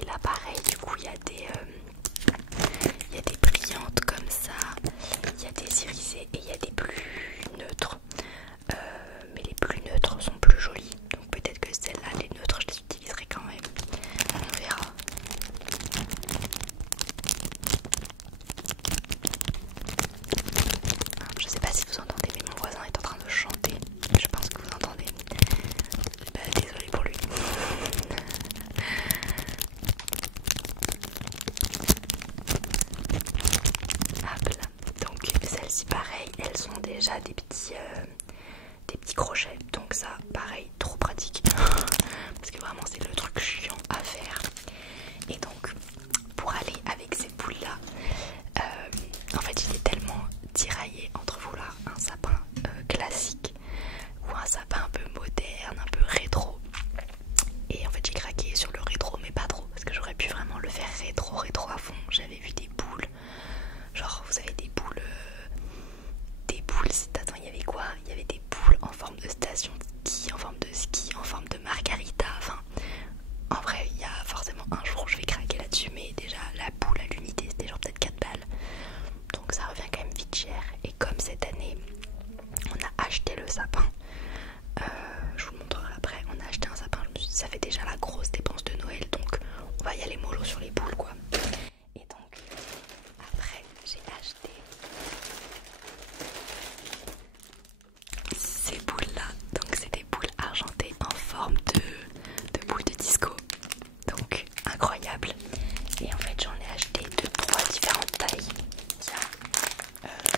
Et là pareil, du coup il y a des brillantes comme ça, il y a des irisées et il y a des plus neutres. Mais les plus neutres sont plus jolies, donc peut-être que celles-là, les neutres, je les utiliserai quand même. On verra. Je sais pas si vous entendez, mais mon voisin est en train de chanter. Je pense que vous entendez. Désolée pour lui. Hop là. Donc celles-ci pareil, elles sont déjà des petits crochets. Donc ça pareil, trop pratique. Parce que vraiment c'est le truc chiant à faire. Et donc pour aller avec ces boules là, en fait j'étais tellement tiraillée entre voilà un sapin classique ou un sapin un peu moderne, un peu rétro. Et en fait j'ai craqué sur le rétro, mais pas trop, parce que j'aurais pu vraiment le faire rétro à fond. J'avais vu des boules, genre vous avez des boules, attends, il y avait quoi? Il y avait des boules en forme de station de ski, en forme de ski, en forme de margarita. Enfin, en vrai il y a forcément un jour je vais craquer là-dessus, mais déjà la boule à l'unité c'était genre peut-être 4 balles, donc ça revient quand même vite cher. Et comme cette année on a acheté le sapin, je vous le montrerai après, on a acheté un sapin, je me suis dit ça fait déjà la grosse dépense de Noël, donc on va y aller mollo sur les boules quoi. Et donc après j'ai acheté ces boules là, donc c'est des boules argentées en forme de boules de disco, donc incroyable. Et en fait j'en ai acheté de 3 différentes tailles.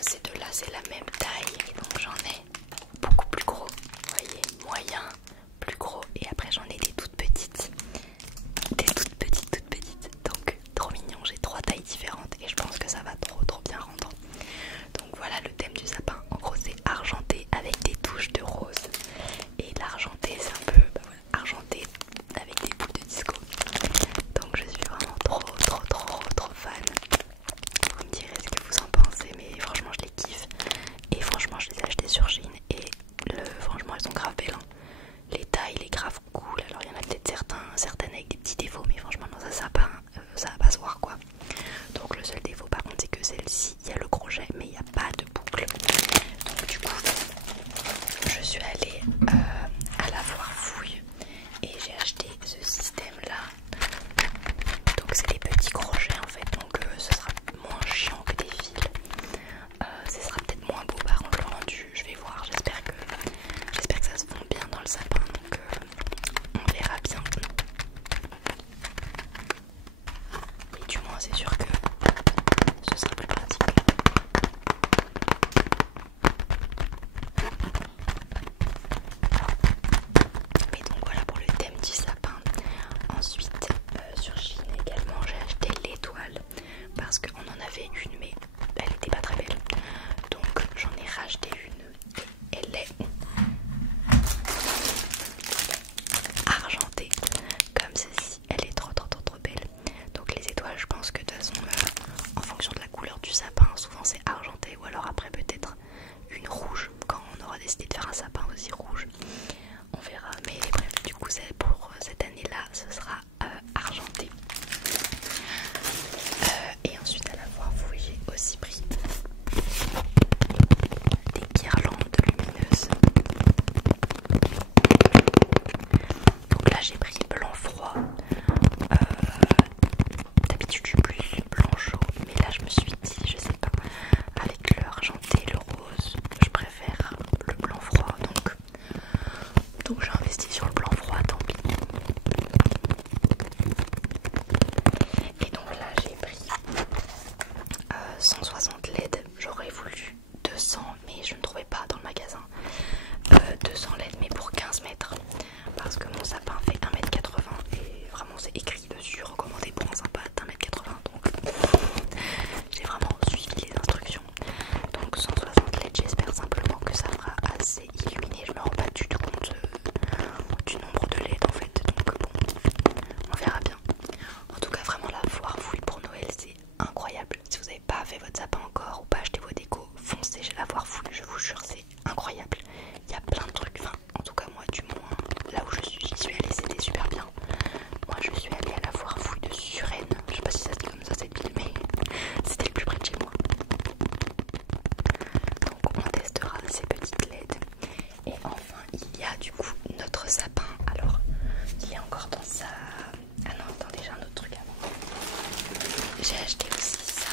Ces deux là c'est la même taille, et donc j'en ai beaucoup plus gros, vous voyez, moyen, plus gros, et après j'en ai des toutes petites, donc trop mignon. J'ai 3 tailles différentes et je pense que ça va trop bien rendre. Donc voilà le thème du sapin, en gros c'est argenté avec des touches de rose, et l'argenté c'est un peu argenté avec des boules de disco. Donc je suis vraiment trop fan. Vous me direz ce que vous en pensez, mais franchement je les kiffe. Et franchement je les ai achetés sur Shein, et franchement elles sont grave belles, hein. Les tailles, les graves cool. Alors il y en a peut-être certaines avec des petits défauts, mais franchement dans un sapin ça va pas se voir quoi. Donc le seul défaut par contre c'est que celle-ci, il y a le crochet mais il n'y a pas de boucle. Donc du coup je suis allée à la foire fouille et j'ai acheté ce système là. Donc c'est des petits crochets en fait, donc ce sera moins chiant que des fils. Ce sera peut-être moins beau par contre le rendu, je vais voir, j'espère que ça se fond bien dans le sapin, donc on verra bien. Et du moins c'est sûr que ce sera plus pratique. Et donc voilà pour le thème du sapin. Ensuite sur Shein également j'ai acheté l'étoile, parce qu'on en avait une mais elle était pas très belle, donc j'en ai racheté une. Elle est argentée comme ceci, elle est trop belle. Donc les étoiles, je pense que de toute façon j'ai acheté aussi ça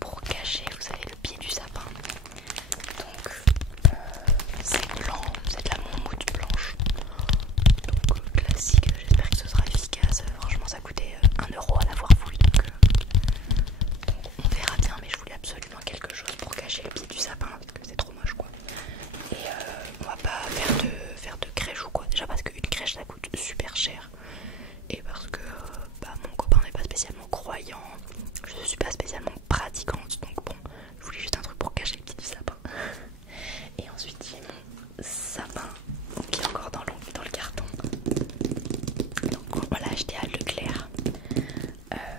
pour cacher, vous savez, le pied du sapin. Donc c'est blanc, c'est de la moumoute blanche. Donc classique, j'espère que ce sera efficace. Franchement ça coûtait 1 € à l'avoir voulu, donc on verra bien. Mais je voulais absolument quelque chose pour cacher le pied du sapin parce que c'est trop moche quoi. Et on va pas faire de crèche ou quoi, déjà parce qu'une crèche ça coûte super cher. Et parce que bah, mon copain n'est pas spécialement croyant, je ne suis pas spécialement pratiquante, donc bon, je voulais juste un truc pour cacher le pied du sapin. Et ensuite j'ai mon sapin qui est encore dans le carton. Donc on l'a acheté à Leclerc.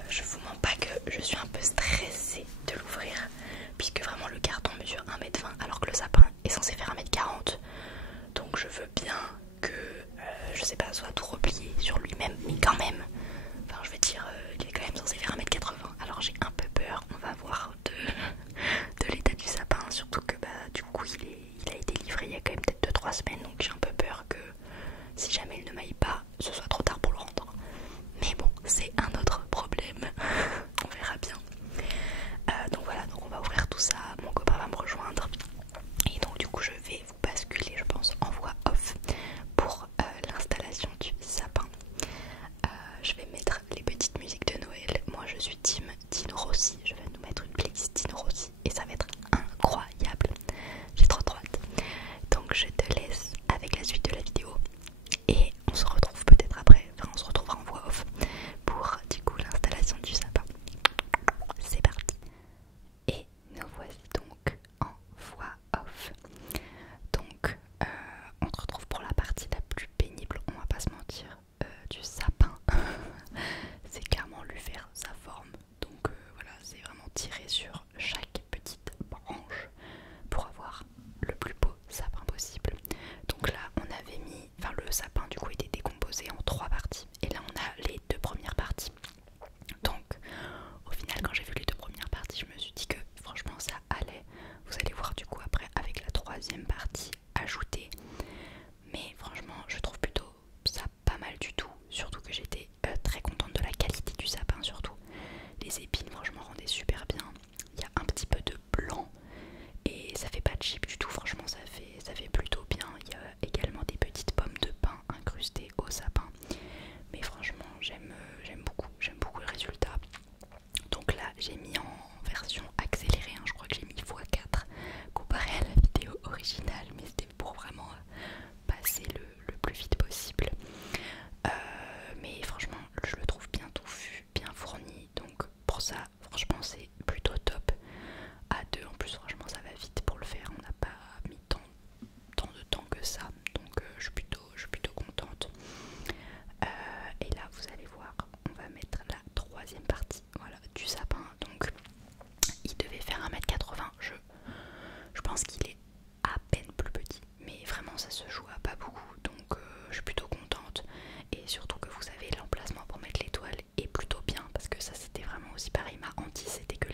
Je vous mens pas que je suis un peu stressée de l'ouvrir, puisque vraiment le carton mesure 1,20 m alors que le sapin est censé faire 1,40 m. Donc je veux bien que, je sais pas, soit tout replié sur lui-même, mais quand même, enfin je veux dire, il est quand même censé faire 1,80 m. Alors j'ai un peu peur, on va voir de l'état du sapin, surtout que bah du coup il a été livré il y a quand même peut-être 2-3 semaines, donc j'ai un peu peur que si jamais il ne m'aille pas, ce soit trop tard pour le rendre. Mais bon, c'est un autre problème, on verra bien. Donc voilà, donc on va ouvrir tout ça, mon copain va me rejoindre. Et donc du coup je vais vous basculer, je pense, en voix off pour l'installation du sapin. Je vais mettre les petites musiques de Noël. Moi je suis team Tino Rossi, je vais nous mettre une playlist Tino Rossi et ça va être incroyable. J'ai trop hâte. Donc je te laisse avec la suite de la vidéo et on se retrouve peut-être après, enfin on se retrouvera en voix off pour du coup l'installation du sapin. C'est parti. Et nous voici donc en voix off. Donc on se retrouve pour la partie la plus pénible, on va pas se mentir, du sapin. C'est clairement lui faire sa forme. Donc voilà, c'est vraiment tirer sur chaque petite branche pour avoir le plus beau sapin possible. Donc là on avait mis, enfin le sapin du coup était décomposé en 3 parties. Et là on a les 2 premières parties. Donc au final quand j'ai vu les 2 premières parties, je me suis dit que franchement ça allait. Vous allez voir du coup après avec la 3e partie ajoutée. Mais franchement je trouve plutôt ça pas mal du tout. Surtout que j'étais très contente de la qualité du sapin surtout. Les épines franchement rendaient super bien. Il y a un petit peu de blanc et ça fait pas cheap du tout, franchement ça fait plutôt bien. Il y a également des petites pommes de pin incrustées au sapin. Mais franchement j'aime beaucoup le résultat. Donc là j'ai mis en version accélérée, hein. Je crois que j'ai mis x4 comparé à la vidéo originale, mais c'était pour vraiment passer le plus vite possible. Mais franchement je le trouve bien touffu, bien fourni, donc pour ça franchement c'est plutôt top. À 2 en plus franchement ça va vite pour le faire, on n'a pas mis tant de temps que ça, donc je suis plutôt contente. Et là vous allez voir, on va mettre la 3e partie, voilà, du sapin. Donc il devait faire 1,80 m, je pense qu'il est à peine plus petit, mais vraiment ça se joue à pas beaucoup, donc je suis plutôt contente. Et surtout que vous savez l'emplacement pour mettre l'étoile est plutôt bien, parce que ça c'était vraiment aussi pareil, ma hantise c'était que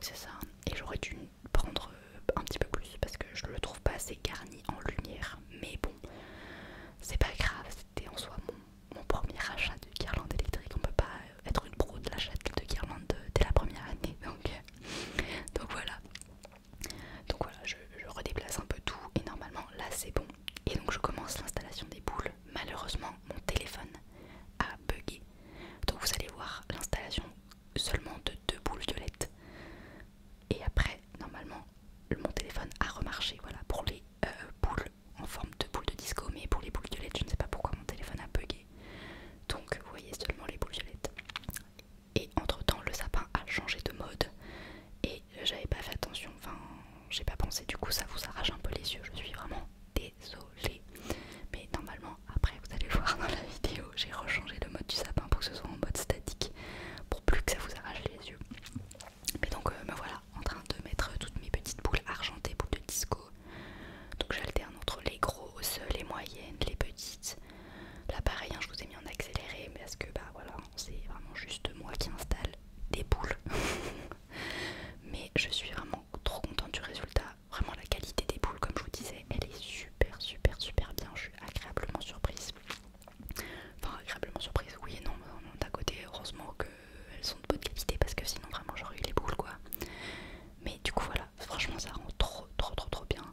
c'est ça. Et j'aurais dû prendre un petit peu plus parce que je le trouve pas assez garni en lumière. Mais bon, c'est pas grave, c'était en soi mon premier achat de guirlande électrique. On peut pas être une pro de l'achat de guirlande dès la première année. Donc voilà. Donc voilà, je redéplace un peu tout et normalement là c'est bon. Et donc je commence l'installation des boules. Malheureusement mon téléphone a bugué. Donc vous allez voir l'installation seulement de 2 boules violettes. Et après normalement mon téléphone a remarché, voilà, pour les boules en forme de boules de disco. Mais pour les boules violettes je ne sais pas pourquoi mon téléphone a bugué. Donc vous voyez seulement les boules violettes. Et entre temps le sapin a changé de mode. Et j'avais pas fait attention, enfin j'ai pas pensé, du coup ça vous arrache un peu les yeux, je suis vraiment désolée. Mais normalement après vous allez voir dans la vidéo, j'ai rechangé le mode du sapin pour que ce soit en mode statique, pour plus que ça vous arrache les yeux. Mais donc me voilà en train de mettre toutes mes petites boules argentées, boules de disco. Donc j'alterne entre les grosses, les moyennes, les petites. Là pareil, je vous ai mis en accéléré parce que bah voilà, c'est vraiment juste moi qui installe des boules. Mais je suis vraiment trop contente du résultat. Vraiment la qualité des boules, comme je vous disais, elle est super bien. Je suis agréablement surprise. Enfin agréablement surprise, oui et non. D'un côté heureusement qu'elles sont de bonne qualité parce que sinon vraiment j'aurais eu les boules quoi. Mais du coup voilà, franchement ça rend trop bien.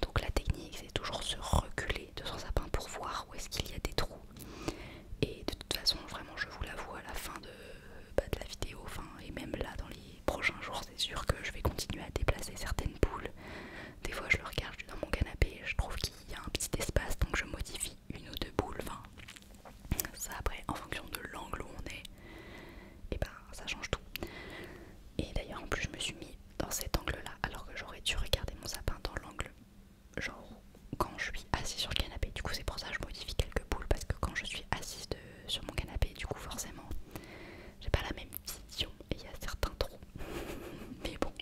Donc la technique c'est toujours se reculer de son sapin pour voir où est-ce qu'il y a des trous. Et de toute façon vraiment je vous l'avoue à la fin de la vidéo, enfin et même là dans les prochains jours c'est sûr que je vais continuer à déplacer certaines boules. Des fois je le regarde, je suis dans mon canapé, je trouve qu'il y a un petit espace donc je modifie une ou deux boules. Enfin ça après en fonction de l'angle où on est, et ben ça change tout. Et d'ailleurs en plus je me suis mis dans cet angle là alors que j'aurais dû regarder mon sapin dans l'angle genre quand je suis assise sur le canapé. Du coup c'est pour ça que je modifie quelques boules parce que quand je suis assise sur mon canapé du coup forcément j'ai pas la même vision et il y a certains trous. Mais bon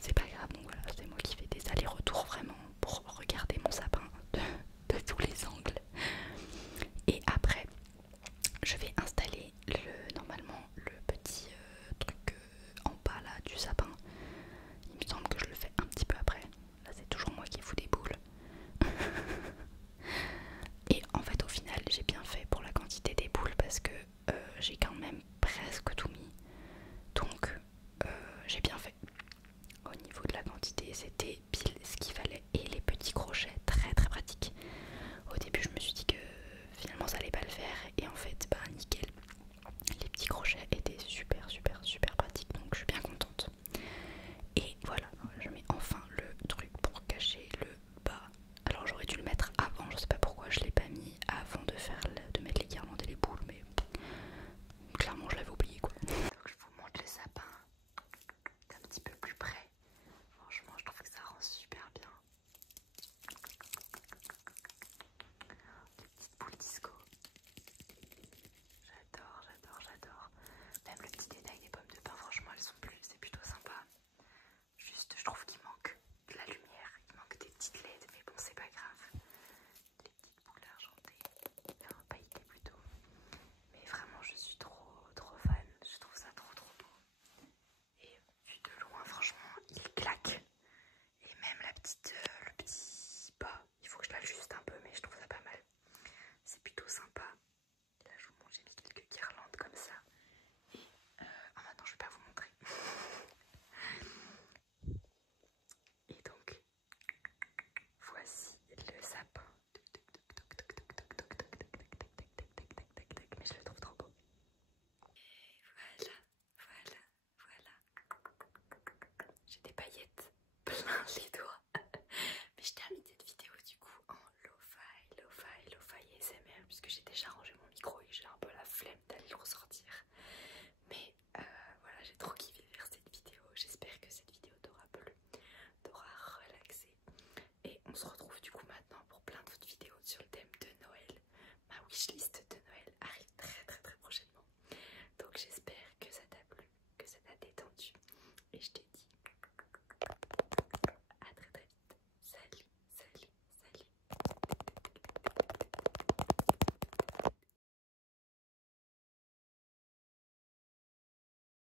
c'est pas grave, donc voilà c'est moi qui fais des allers-retours vraiment pour regarder mon sapin de tous les angles. Et après je vais installer normalement le petit truc en bas là du sapin. Il me semble que je le fais un petit peu après. Là c'est toujours moi qui fous des boules. Et en fait au final j'ai bien fait pour la quantité des boules parce que j'ai quand même presque tout mis. Donc j'ai bien fait. Au niveau de la quantité c'était pile ce qu'il fallait. Et les petits crochets très pratiques. Au début je me suis dit que finalement ça allait pas le faire. Et en fait bah nickel. Les petits crochets étaient super pratiques. Donc je suis bien contente. Et voilà, je mets enfin le truc pour cacher le bas. Alors j'aurais dû le mettre avant, je sais pas pourquoi je l'ai pas mis avant de mettre les guirlandes et les boules, mais clairement je l'avais oublié quoi. Donc je vous montre le sapin d'un petit peu plus près. Franchement je trouve que ça rend super bien. Des petites boules disco. J'adore. Même le petit détail des pommes de pin, franchement elles sont plus, c'est plutôt sympa. Juste je trouve qu'il manque de la lumière, il manque des petites LED, mais bon c'est pas grave. Les petites boules argentées, enfin pailletées plutôt. Mais vraiment je suis trop fan, je trouve ça trop beau. Et vu de loin franchement il claque. Et même le petit bas, il faut que je l'ajuste un peu mais je trouve ça pas mal. C'est plutôt sympa. Et là je vous montre, j'ai mis quelques guirlandes comme ça. Et maintenant je vais pas vous montrer. Et donc voici le sapin. Mais je le trouve trop beau. Et voilà. J'ai des paillettes plein les doigts. Mais je termine cette vidéo du coup en lo-fi ASMR puisque j'ai déjà rangé mon micro et j'ai un peu la flemme d'aller le ressortir. Mais voilà, j'ai trop kiffé faire cette vidéo. J'espère que cette vidéo t'aura plu, t'aura relaxé. Et on se retrouve du coup maintenant pour plein d'autres vidéos sur le thème de Noël. Ma wishlist